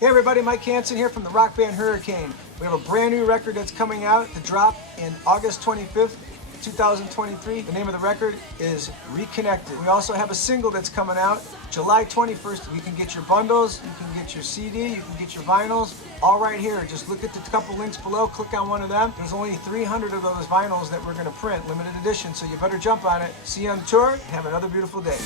Hey everybody, Mike Hansen here from the rock band Hurricane. We have a brand new record that's coming out to drop in August 25th, 2023. The name of the record is Reconnected. We also have a single that's coming out July 21st. You can get your bundles, you can get your CD, you can get your vinyls, all right here. Just look at the couple links below, click on one of them. There's only 300 of those vinyls that we're going to print, limited edition, so you better jump on it. See you on tour, have another beautiful day.